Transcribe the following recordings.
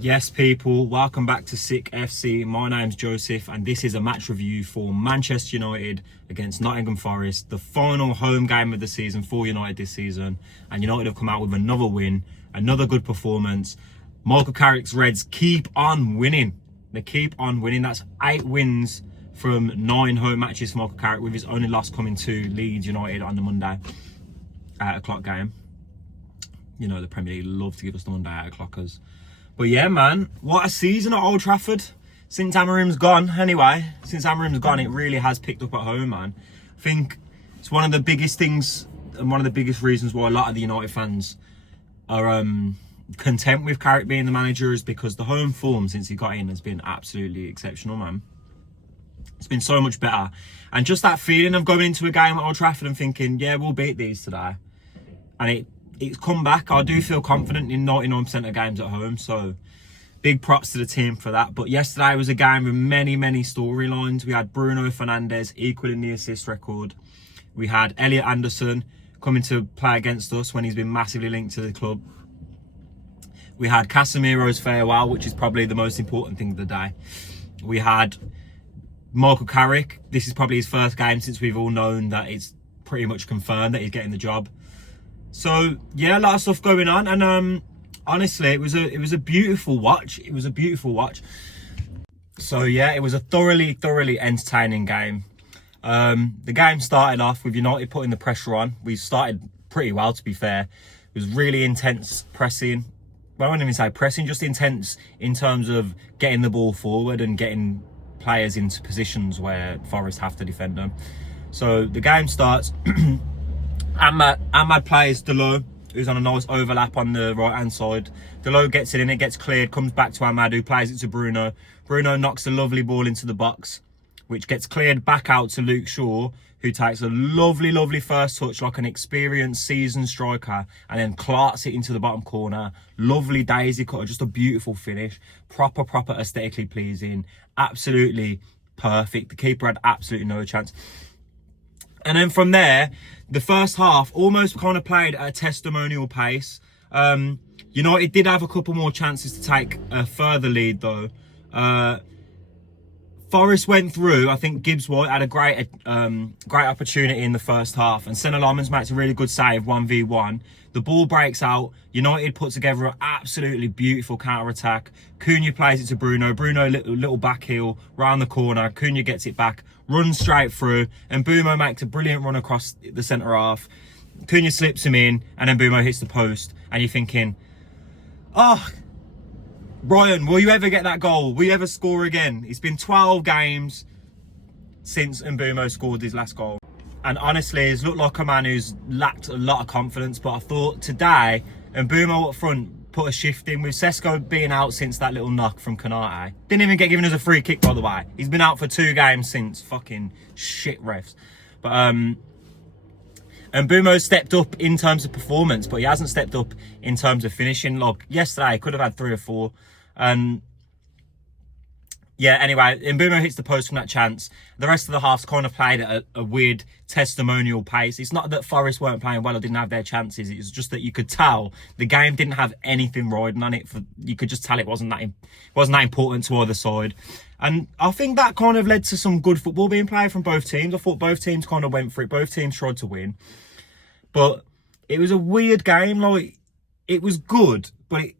Yes, people, welcome back to Sick FC. My name's Joseph, and this is a match review for Manchester United against Nottingham Forest, the final home game of the season for United this season. And United have come out with another win, another good performance. Michael Carrick's Reds keep on winning. They keep on winning. That's 8 wins from 9 home matches for Michael Carrick, with his only loss coming to Leeds United on the Monday 8 o'clock game. You know, the Premier League love to give us the Monday 8 o'clockers. But yeah, man, what a season at Old Trafford. Since Amarim's gone, anyway, it really has picked up at home, man. I think it's one of the biggest things and one of the biggest reasons why a lot of the United fans are content with Carrick being the manager, is because the home form since he got in has been absolutely exceptional, man. It's been so much better. And just that feeling of going into a game at Old Trafford and thinking, yeah, we'll beat these today. And it's come back. I do feel confident in 99% of games at home, so big props to the team for that. But yesterday was a game with many storylines. We had Bruno Fernandes equaling the assist record. We had Elliot Anderson coming to play against us when he's been massively linked to the club. We had CASEMIROS farewell, which is probably the most important thing of the day. We had Michael Carrick. This is probably his first game since we've all known that it's pretty much confirmed that he's getting the job. So yeah, a lot of stuff going on, and honestly, it was a beautiful watch. It was a beautiful watch. So yeah, it was a thoroughly entertaining game. The game started off with United putting the pressure on. We started pretty well, to be fair. It was really intense pressing. Well, I wouldn't even say pressing, just intense in terms of getting the ball forward and getting players into positions where Forest have to defend them. So the game starts. Ahmad plays Delo, who's on a nice overlap on the right-hand side. Delo gets it in, it gets cleared, comes back to Ahmad, who plays it to Bruno. Bruno knocks a lovely ball into the box, which gets cleared back out to Luke Shaw, who takes a lovely first touch like an experienced, seasoned striker, and then clarks it into the bottom corner. Lovely daisy cutter, just a beautiful finish. Proper aesthetically pleasing. Absolutely perfect. The keeper had absolutely no chance. And then from there, the first half almost kind of played at a testimonial pace. United did have a couple more chances to take a further lead, though. Forest went through. I think Gibbs White had a great opportunity in the first half, and Senna Lyman's makes a really good save 1v1. The ball breaks out. United put together an absolutely beautiful counter-attack. Cunha plays it to Bruno. Bruno, little back heel, round the corner. Cunha gets it back, runs straight through, and Bumo makes a brilliant run across the centre half. Cunha slips him in, and then Bumo hits the post. And you're thinking, oh, Ryan, will you ever get that goal? Will you ever score again? It's been 12 games since Mbumo scored his last goal. And honestly, he's looked like a man who's lacked a lot of confidence. But I thought today, Mbumo up front put a shift in, with Sesko being out since that little knock from Kanate. Didn't even get given us a free kick, by the way. He's been out for 2 games since. Fucking shit refs. But Mbumo stepped up in terms of performance, but he hasn't stepped up in terms of finishing. Like yesterday, he could have had 3 or 4. And yeah, anyway, Mbumo hits the post from that chance. The rest of the half's kind of played at a weird testimonial pace. It's not that Forest weren't playing well or didn't have their chances. It's just that you could tell the game didn't have anything riding on it. You could just tell it wasn't that important to either side. And I think that kind of led to some good football being played from both teams. I thought both teams kind of went for it. Both teams tried to win. But it was a weird game. Like, it was good, but it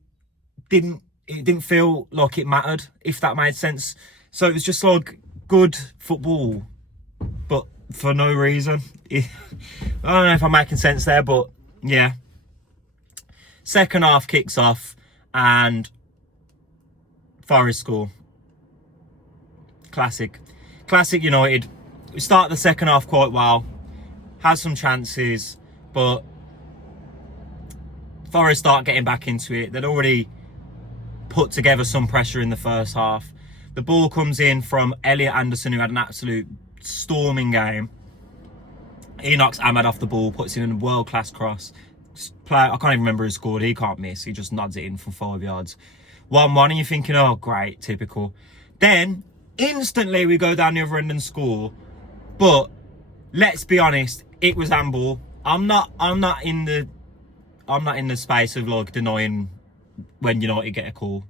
didn't feel like it mattered, if that made sense. So it was just like good football, but for no reason. I don't know if I'm making sense there, but yeah. Second half kicks off and Forest score. Classic United. We start the second half quite well, has some chances, but Forest start getting back into it. They'd already put together some pressure in the first half. The ball comes in from Elliot Anderson, who had an absolute storming game. He knocks Ahmad off the ball, puts in a world-class cross. I can't even remember who scored. He can't miss. He just nods it in from 5 yards. 1-1, and you're thinking, oh, great, typical. Then, instantly, we go down the other end and score. But, let's be honest, it was handball. I'm not in the space of, like, denying when United get a call.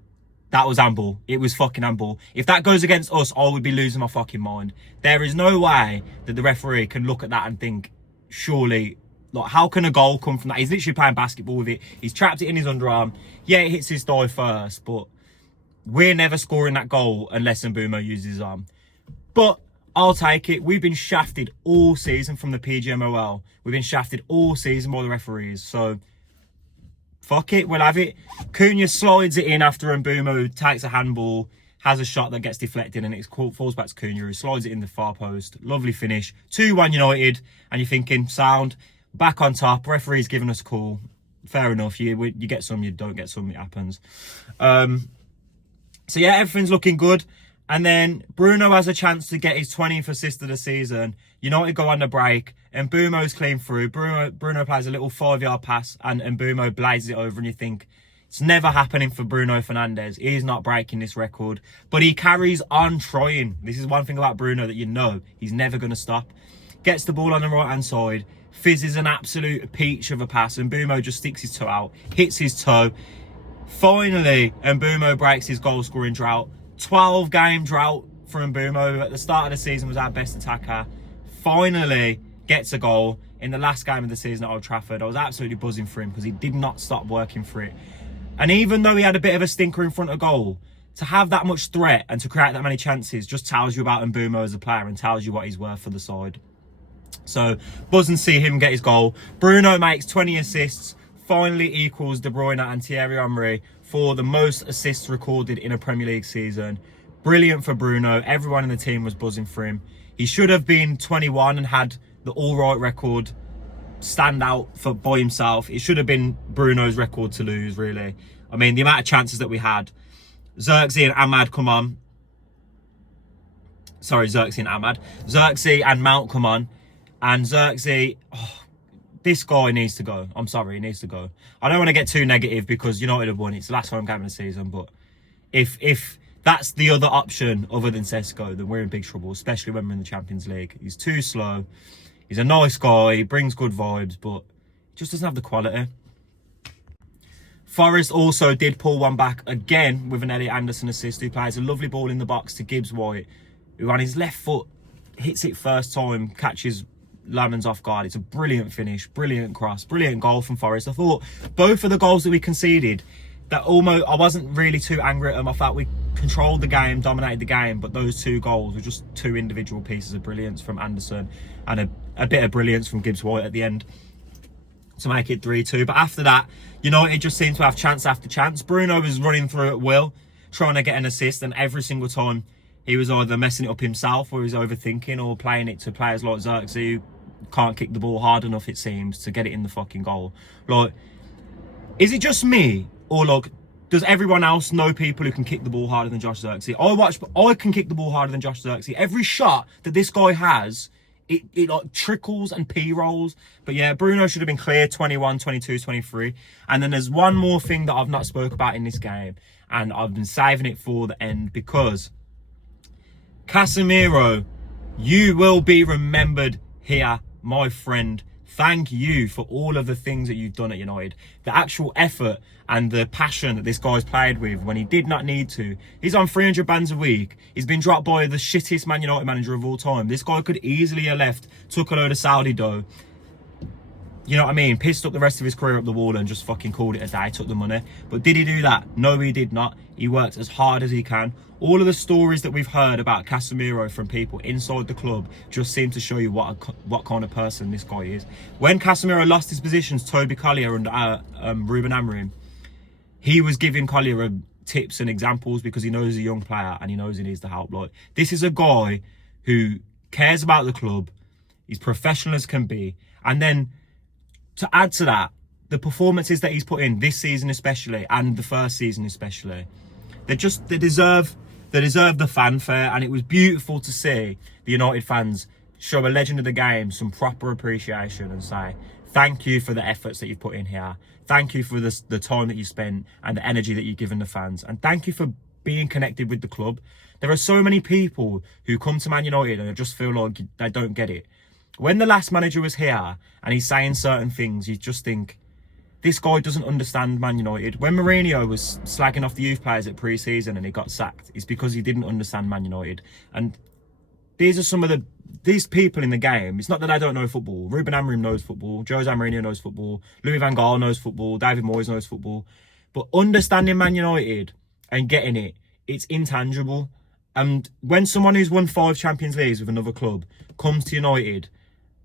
That was handball. It was fucking handball. If that goes against us, I would be losing my fucking mind. There is no way that the referee can look at that and think, surely, like, how can a goal come from that? He's literally playing basketball with it. He's trapped it in his underarm. Yeah, it hits his thigh first, but we're never scoring that goal unless Mbeumo uses his arm. But I'll take it. We've been shafted all season from the PGMOL. We've been shafted all season by the referees. So, fuck it, we'll have it. Cunha slides it in after Mbeumo takes a handball, has a shot that gets deflected, and it falls back to Cunha, who slides it in the far post. Lovely finish. 2-1 United, and you're thinking, sound, back on top. Referee's giving us a call. Fair enough. You get some, you don't get some, it happens. So yeah, everything's looking good. And then Bruno has a chance to get his 20th assist of the season. United go on the break, and Mbeumo's clean through. Bruno plays a little 5-yard pass, and Mbeumo blazes it over, and you think, it's never happening for Bruno Fernandes. He's not breaking this record. But he carries on trying. This is one thing about Bruno that you know. He's never going to stop. Gets the ball on the right-hand side. Fizzes an absolute peach of a pass, and Mbeumo just sticks his toe out. Hits his toe. Finally, Mbeumo breaks his goal-scoring drought. 12-game drought for Mbeumo. At the start of the season was our best attacker. Finally gets a goal in the last game of the season at Old Trafford. I was absolutely buzzing for him because he did not stop working for it. And even though he had a bit of a stinker in front of goal, to have that much threat and to create that many chances just tells you about Mbeumo as a player and tells you what he's worth for the side. So, buzz and see him get his goal. Bruno makes 20 assists, finally equals De Bruyne and Thierry Henry for the most assists recorded in a Premier League season. Brilliant for Bruno. Everyone in the team was buzzing for him. He should have been 21 and had the all-right record stand out by himself. It should have been Bruno's record to lose, really. I mean, the amount of chances that we had. Xerxes and Ahmad come on. Sorry, Xerxes and Ahmad. Xerxes and Mount come on. And Xerxes... Oh, this guy needs to go. I'm sorry, he needs to go. I don't want to get too negative because United have won. It's the last home game of the season. But if that's the other option other than Sesko, then we're in big trouble, especially when we're in the Champions League. He's too slow. He's a nice guy. He brings good vibes, but he just doesn't have the quality. Forest also did pull one back again with an Elliot Anderson assist, who plays a lovely ball in the box to Gibbs White, who on his left foot hits it first time, catches Lamans off guard. It's a brilliant finish, brilliant cross, brilliant goal from Forest. I thought both of the goals that we conceded, that almost, I wasn't really too angry at them. I felt we controlled the game, dominated the game, but those two goals were just two individual pieces of brilliance from Anderson and a bit of brilliance from Gibbs White at the end to make it 3-2. But after that, United just seemed to have chance after chance. Bruno was running through at will, trying to get an assist, and every single time he was either messing it up himself or he was overthinking or playing it to players like Xerxes, who can't kick the ball hard enough, it seems, to get it in the fucking goal. Like, is it just me, or like, does everyone else know people who can kick the ball harder than Josh Xerxes? I can kick the ball harder than Josh Xerxes. Every shot that this guy has, it like trickles and p-rolls. But yeah, Bruno should have been clear, 21, 22, 23. And then there's one more thing that I've not spoke about in this game, and I've been saving it for the end, because Casemiro, you will be remembered here, my friend. Thank you for all of the things that you've done at United. The actual effort and the passion that this guy's played with when he did not need to. He's on 300 bands a week. He's been dropped by the shittest Man United manager of all time. This guy could easily have left, took a load of Saudi dough, you know what I mean, pissed up the rest of his career up the wall and just fucking called it a day, took the money. But did he do that? No, he did not. He worked as hard as he can. All of the stories that we've heard about Casemiro from people inside the club just seem to show you what kind of person this guy is. When Casemiro lost his positions, Toby Collier and Ruben Amorim, he was giving Collier tips and examples because he knows he's a young player and he knows he needs the help. Like, this is a guy who cares about the club. He's professional as can be. And then to add to that, the performances that he's put in this season especially, and the first season especially, they deserve the fanfare. And it was beautiful to see the United fans show a legend of the game some proper appreciation and say, thank you for the efforts that you've put in here. Thank you for the time that you spent and the energy that you've given the fans. And thank you for being connected with the club. There are so many people who come to Man United and just feel like they don't get it. When the last manager was here and he's saying certain things, you just think, This guy doesn't understand Man United. When Mourinho was slagging off the youth players at pre-season and he got sacked, it's because he didn't understand Man United. And these are some of these people in the game. It's not that they don't know football. Ruben Amorim knows football. Jose Mourinho knows football. Louis van Gaal knows football. David Moyes knows football. But understanding Man United and getting it, it's intangible. And when someone who's won 5 Champions Leagues with another club comes to United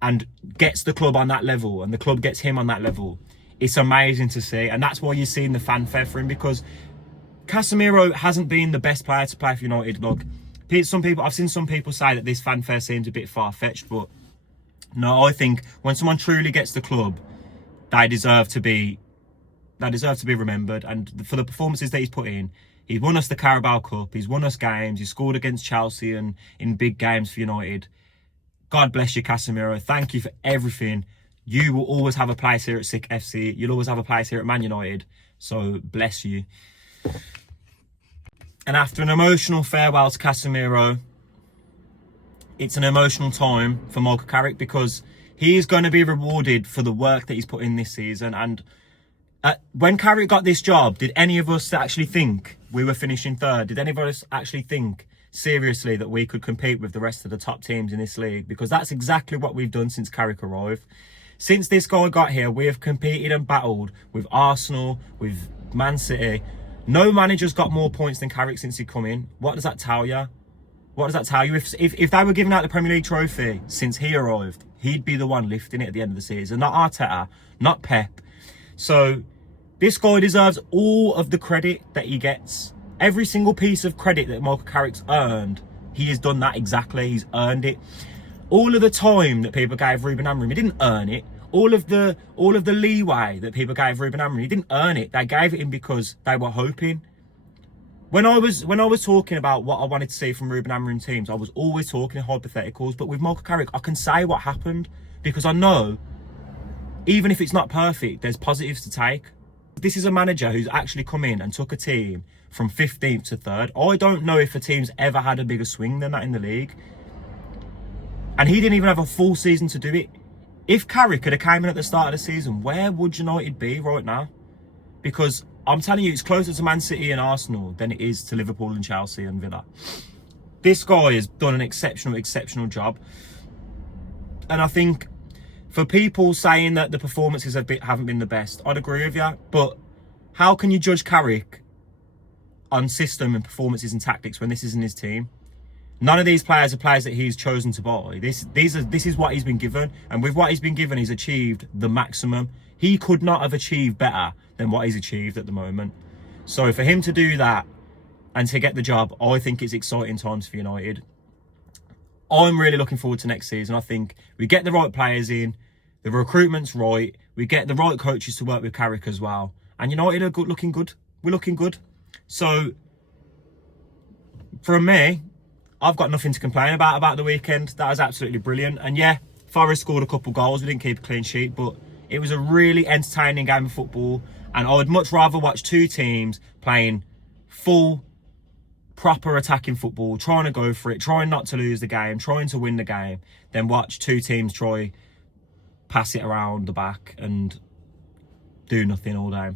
and gets the club on that level and the club gets him on that level, it's amazing to see. And that's why you're seeing the fanfare for him, because Casemiro hasn't been the best player to play for United. Look, I've seen some people say that this fanfare seems a bit far-fetched, but no, I think when someone truly gets the club, they deserve to be remembered. And for the performances that he's put in, he's won us the Carabao Cup, he's won us games, he's scored against Chelsea and in big games for United. God bless you, Casemiro. Thank you for everything. You will always have a place here at Sick FC. You'll always have a place here at Man United. So bless you. And after an emotional farewell to Casemiro, it's an emotional time for Michael Carrick, because he is going to be rewarded for the work that he's put in this season. And when Carrick got this job, did any of us actually think we were finishing third? Did any of us actually think seriously that we could compete with the rest of the top teams in this league? Because that's exactly what we've done since Carrick arrived. Since this guy got here, we have competed and battled with Arsenal, with Man City. No manager's got more points than Carrick since he come in. What does that tell you? What does that tell you? If they were giving out the Premier League trophy since he arrived, he'd be the one lifting it at the end of the season. Not Arteta, not Pep. So this guy deserves all of the credit that he gets. Every single piece of credit that Michael Carrick's earned, he has done that exactly. He's earned it. All of the time that people gave Ruben Amorim, he didn't earn it. All of the leeway that people gave Ruben Amorim, he didn't earn it. They gave it him because they were hoping. When I was talking about what I wanted to see from Ruben Amorim teams, I was always talking in hypotheticals. But with Michael Carrick, I can say what happened, because I know, even if it's not perfect, there's positives to take. This is a manager who's actually come in and took a team from 15th to 3rd. I don't know if a team's ever had a bigger swing than that in the league. And he didn't even have a full season to do it. If Carrick had came in at the start of the season, where would United be right now? Because I'm telling you, it's closer to Man City and Arsenal than it is to Liverpool and Chelsea and Villa. This guy has done an exceptional job. And I think for people saying that the performances haven't been the best, I'd agree with you. But how can you judge Carrick on system and performances and tactics when this isn't his team? None of these players are players that he's chosen to buy. This is what he's been given. And with what he's been given, he's achieved the maximum. He could not have achieved better than what he's achieved at the moment. So for him to do that and to get the job, I think it's exciting times for United. I'm really looking forward to next season. I think we get the right players in, the recruitment's right, we get the right coaches to work with Carrick as well. And United are looking good. We're looking good. So from me, I've got nothing to complain about the weekend. That was absolutely brilliant. And yeah, Forest scored a couple goals. We didn't keep a clean sheet, but it was a really entertaining game of football. And I would much rather watch two teams playing full, proper attacking football, trying to go for it, trying not to lose the game, trying to win the game, than watch two teams try pass it around the back and do nothing all day.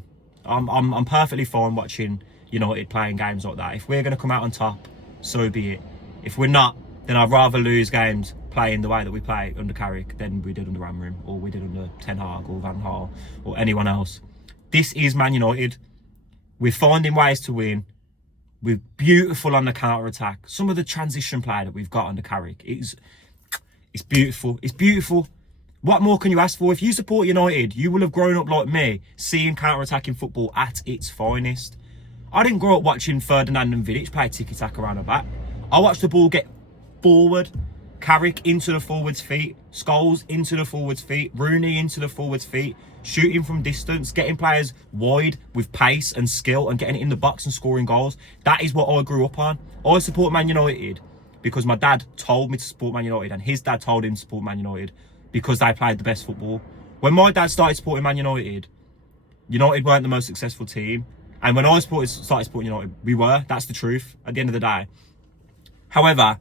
I'm perfectly fine watching United playing games like that. If we're going to come out on top, so be it. If we're not, then I'd rather lose games playing the way that we play under Carrick than we did under Amorim, or we did under Ten Hag or Van Gaal or anyone else. This is Man United. We're finding ways to win. We're beautiful on the counter-attack. Some of the transition play that we've got under Carrick, it's beautiful. It's beautiful. What more can you ask for? If you support United, you will have grown up like me, seeing counter-attacking football at its finest. I didn't grow up watching Ferdinand and Vidic play tiki-taka around the back. I watched the ball get forward, Carrick into the forward's feet, Scholes into the forward's feet, Rooney into the forward's feet, shooting from distance, getting players wide with pace and skill and getting it in the box and scoring goals. That is what I grew up on. I support Man United because my dad told me to support Man United, and his dad told him to support Man United because they played the best football. When my dad started supporting Man United, United weren't the most successful team. And when I started supporting United, we were. That's the truth at the end of the day. However,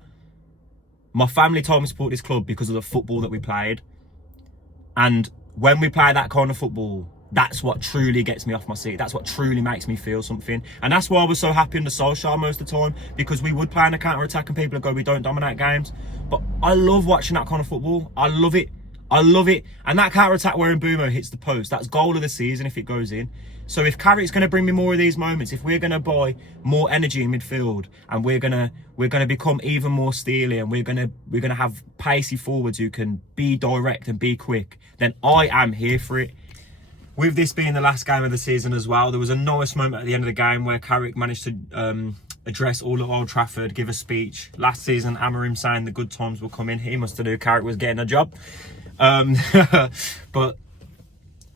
my family told me to support this club because of the football that we played. And when we play that kind of football, that's what truly gets me off my seat. That's what truly makes me feel something. And that's why I was so happy under Solskjaer most of the time, because we would play in a counter-attack and people would go, we don't dominate games. But I love watching that kind of football. I love it. I love it. And that counter-attack where Bruno hits the post, that's goal of the season if it goes in. So if Carrick's going to bring me more of these moments, if we're going to buy more energy in midfield, and we're going to become even more steely, and we're going to have pacey forwards who can be direct and be quick, then I am here for it. With this being the last game of the season as well, there was a nice moment at the end of the game where Carrick managed to address all of Old Trafford, give a speech. Last season, Amorim saying the good times were coming. He must have knew Carrick was getting a job. But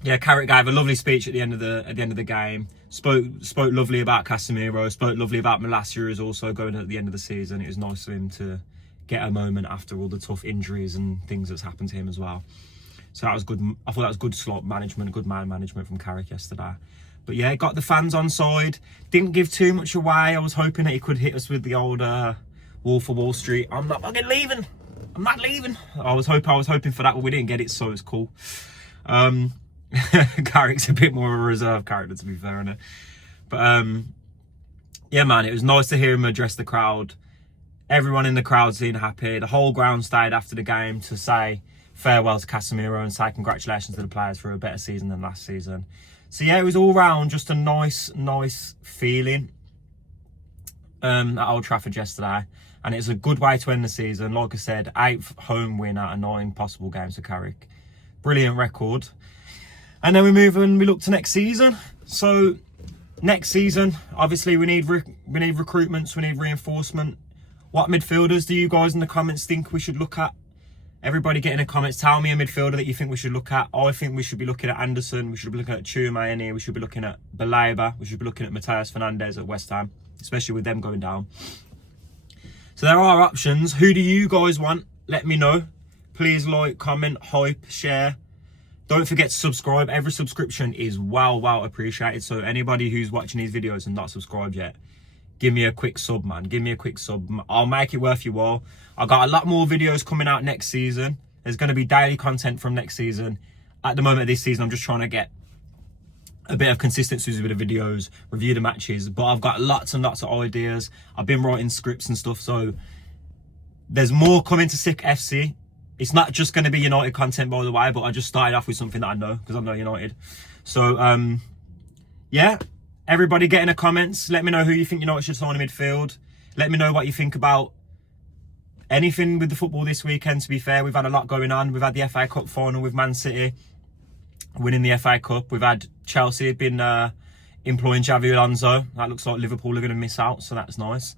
yeah, Carrick gave a lovely speech at the end of the game. Spoke lovely about CASEMIROS. Spoke lovely about Malacia, who's also going at the end of the season. It was nice for him to get a moment after all the tough injuries and things that's happened to him as well. So that was good. I thought that was good slot management, good man management from Carrick yesterday. But yeah, got the fans on side. Didn't give too much away. I was hoping that he could hit us with the old Wolf of Wall Street. I'm not fucking leaving. I'm not leaving. I was hoping for that, but we didn't get it, so it's cool. Carrick's a bit more of a reserve character, to be fair, innit? But yeah, man, it was nice to hear him address the crowd. Everyone in the crowd seemed happy. The whole ground stayed after the game to say farewell to Casemiro and say congratulations to the players for a better season than last season. So yeah, it was all round just a nice feeling at Old Trafford yesterday. And it's a good way to end the season. Like I said, 8th home win out of 9 possible games for Carrick. Brilliant record. And then we move and we look to next season. So next season, obviously we need recruitments, we need reinforcement. What midfielders do you guys in the comments think we should look at? Everybody get in the comments, tell me a midfielder that you think we should look at. I think we should be looking at Anderson, we should be looking at Chouameni, we should be looking at Baleba, we should be looking at Matheus Fernandes at West Ham, especially with them going down. So there are options. Who do you guys want? Let me know. Please like, comment, hype, share. Don't forget to subscribe. Every subscription is well appreciated. So anybody who's watching these videos and not subscribed yet, give me a quick sub, man. Give me a quick sub. I'll make it worth your while. I got a lot more videos coming out next season. There's going to be daily content from next season. At the moment of this season, I'm just trying to get a bit of consistency with the videos, review the matches. But I've got lots and lots of ideas. I've been writing scripts and stuff. So there's more coming to Sick FC. It's not just going to be United content, by the way, but I just started off with something that I know, because I know United. So, yeah, everybody get in the comments. Let me know who you think United should sign in midfield. Let me know what you think about anything with the football this weekend, to be fair. We've had a lot going on. We've had the FA Cup final with Man City winning the FA Cup. We've had Chelsea been employing Xavi Alonso. That looks like Liverpool are going to miss out, so that's nice.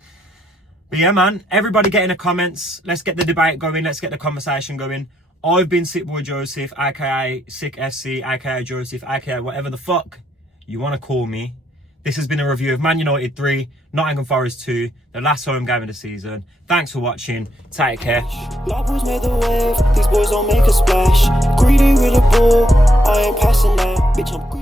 But yeah, man, everybody get in the comments. Let's get the debate going. Let's get the conversation going. I've been Sick Boy Joseph, aka Sick FC, aka Joseph, aka whatever the fuck you want to call me. This has been a review of Man United 3, Nottingham Forest 2, the last home game of the season. Thanks for watching. Take care. Black boys made the wave. These boys don't make a splash. Greedy with a ball. I ain't passing that. Bitch, I'm greedy.